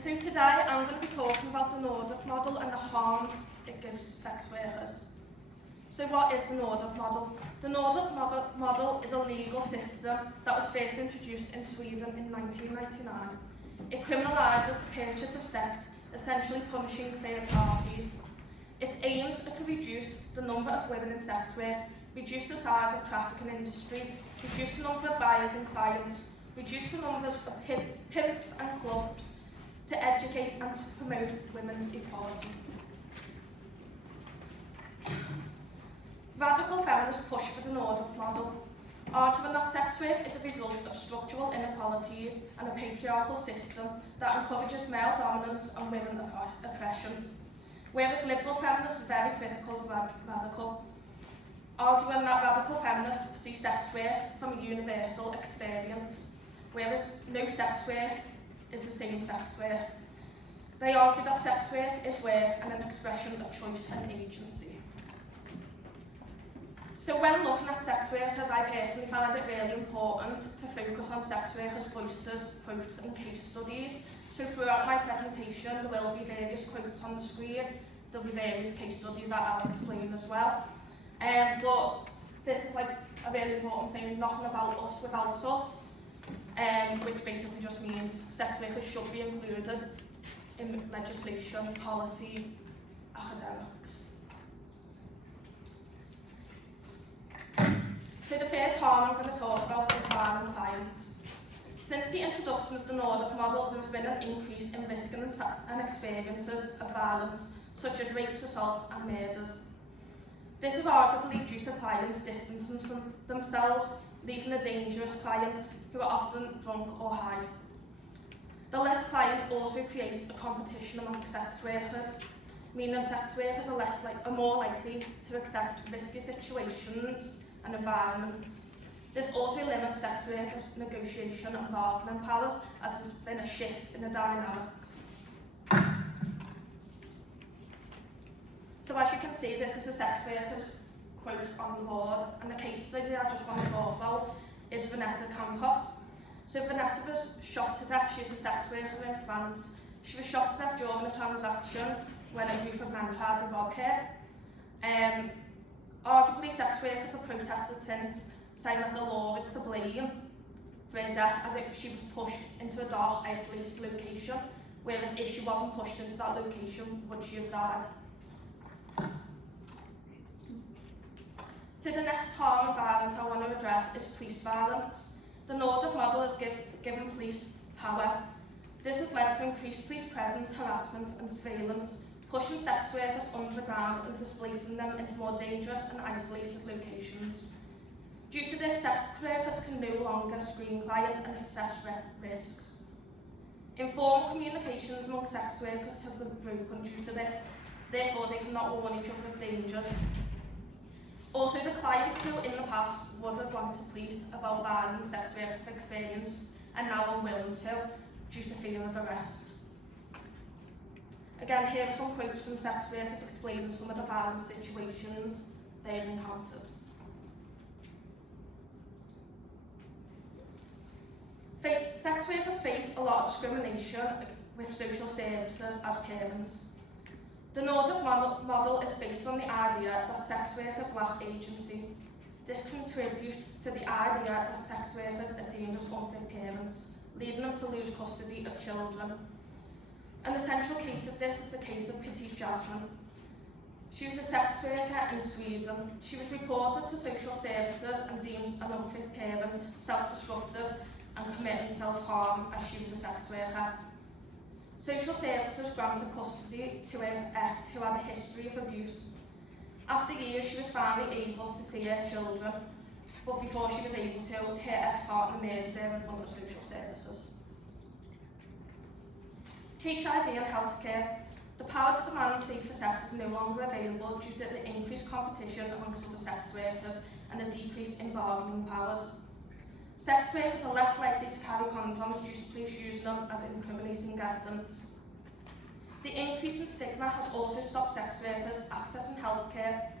So today I'm going to be talking about the Nordic model and the harms it gives sex workers. So what is the Nordic model? The Nordic model is a legal system that was first introduced in Sweden in 1999. It criminalises the purchase of sex, essentially punishing third parties. Its aims are to reduce the number of women in sex work, reduce the size of the trafficking industry, reduce the number of buyers and clients, reduce the numbers of pimps and clubs, to educate and to promote women's equality. Radical feminists push for the Nordic model, arguing that sex work is a result of structural inequalities and a patriarchal system that encourages male dominance and women oppression, whereas liberal feminists are very critical of radical, arguing that radical feminists see sex work from a universal experience, whereas no sex work is the same sex work. They argue that sex work is work and an expression of choice and agency. So when looking at sex workers, I personally find it really important to focus on sex workers' voices, quotes and case studies. So throughout my presentation there will be various quotes on the screen, there will be various case studies that I'll explain as well. But this is like a really important thing, nothing about us without us. Which basically just means sex workers should be included in legislation, policy, academics. So the first harm I'm going to talk about is violent clients. Since the introduction of the Nordic model, there has been an increase in risk and experiences of violence, such as rapes, assaults and murders. This is arguably due to clients distancing themselves, leaving a dangerous clients who are often drunk or high. The less clients also create a competition among sex workers, meaning sex workers are more likely to accept risky situations and environments. This also limits sex workers' negotiation and bargaining powers, as there's been a shift in the dynamics. So as you can see, this is a sex worker's quote on the board, and the case study I just want to talk about is Vanessa Campos. So Vanessa was shot to death. She's a sex worker in France. She was shot to death during a transaction when a group of men tried to rob her. Arguably, sex workers have protested since, saying that the law is to blame for her death, as if she was pushed into a dark, isolated location, whereas if she wasn't pushed into that location, would she have died? So the next harm and violence I want to address is police violence. The Nordic model has given police power. This has led to increased police presence, harassment and surveillance, pushing sex workers underground and displacing them into more dangerous and isolated locations. Due to this, sex workers can no longer screen clients and assess risks. Informal communications among sex workers have been broken due to this, therefore they cannot warn each other of dangers. Also, the clients who in the past would have gone to police about violent sex workers have experienced are now unwilling to, due to fear of arrest. Again, here are some quotes from sex workers explaining some of the violent situations they've encountered. Sex workers face a lot of discrimination with social services as parents. The Nordic model is based on the idea that sex workers lack agency. This contributes to the idea that sex workers are deemed as unfit parents, leading them to lose custody of children. And the central case of this is the case of Petite Jasmine. She was a sex worker in Sweden. She was reported to social services and deemed an unfit parent, self-destructive and committing self-harm as she was a sex worker. Social services granted custody to her ex, who had a history of abuse. After years, she was finally able to see her children, but before she was able to, her ex-partner murdered her in front of social services. HIV and healthcare. The power to demand safer sex is no longer available due to the increased competition amongst other sex workers and a decrease in bargaining powers. Sex workers are less likely to carry condoms due to police using them as incriminating evidence. The increase in stigma has also stopped sex workers accessing healthcare.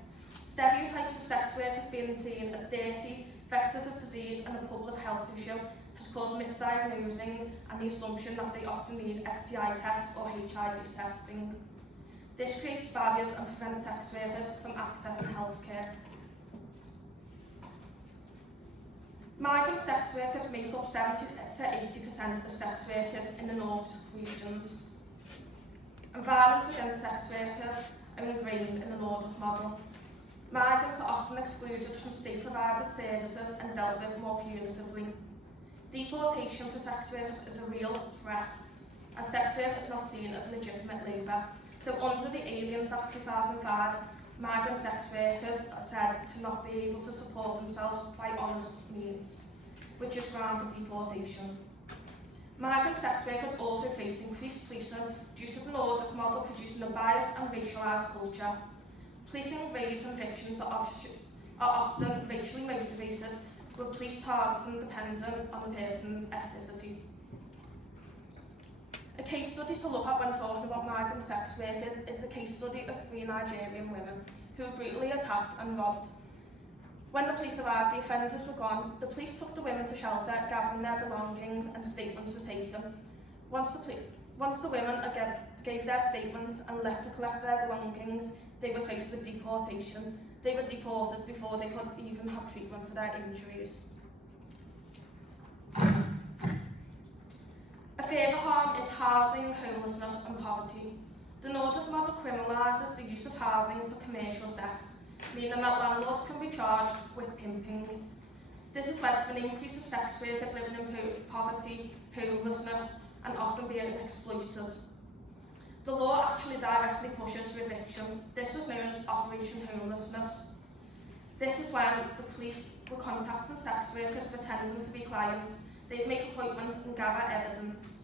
Stereotypes of sex workers being seen as dirty, vectors of disease and a public health issue has caused misdiagnosing and the assumption that they often need STI tests or HIV testing. This creates barriers and prevents sex workers from accessing healthcare. Migrant sex workers make up 70 to 80% of sex workers in the Nordic regions. And violence against sex workers are ingrained in the Nordic model. Migrants are often excluded from state-provided services and dealt with more punitively. Deportation for sex workers is a real threat, as sex work is not seen as legitimate labour. So under the Aliens Act 2005, migrant sex workers are said to not be able to support themselves by honest means, which is ground for deportation. Migrant sex workers also face increased policing due to the Nordic model producing a biased and racialised culture. Policing raids and evictions are often racially motivated, with police targeting dependent on the person's ethnicity. A case study to look at when talking about migrant sex workers is the case study of 3 Nigerian women who were brutally attacked and robbed. When the police arrived, the offenders were gone. The police took the women to shelter, gathering their belongings, and statements were taken. Once the women gave their statements and left to collect their belongings, they were faced with deportation. They were deported before they could even have treatment for their injuries. A further harm is housing, homelessness and poverty. The Nordic model criminalises the use of housing for commercial sex, meaning that landlords can be charged with pimping. This has led to an increase of sex workers living in poverty, homelessness and often being exploited. The law actually directly pushes for eviction. This was known as Operation Homelessness. This is when the police were contacting sex workers pretending to be clients. They'd make appointments and gather evidence.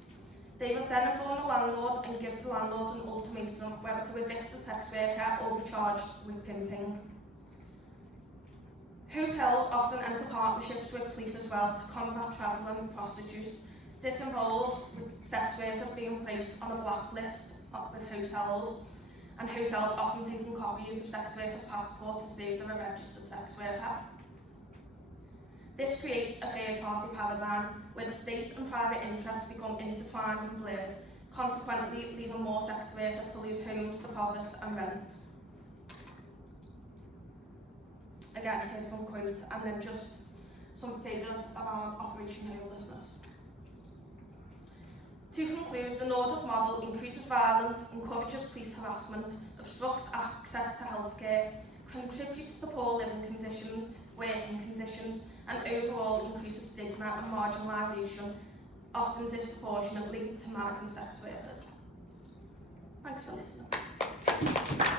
They would then inform the landlord and give the landlord an ultimatum whether to evict the sex worker or be charged with pimping. Hotels often enter partnerships with police as well to combat travelling prostitutes. This involves sex workers being placed on a blacklist with hotels, and hotels often taking copies of sex workers' passports to see if they're a registered sex worker. This creates a third-party paradigm where the state and private interests become intertwined and blurred, consequently leaving more sex workers to lose homes, deposits and rent. Again, here's some quotes and then just some figures around Operation Homelessness. To conclude, the Nordic model increases violence, encourages police harassment, obstructs access to healthcare, contributes to poor living conditions, working conditions, and overall increases stigma and marginalisation, often disproportionately to migrant sex workers. Thanks for listening.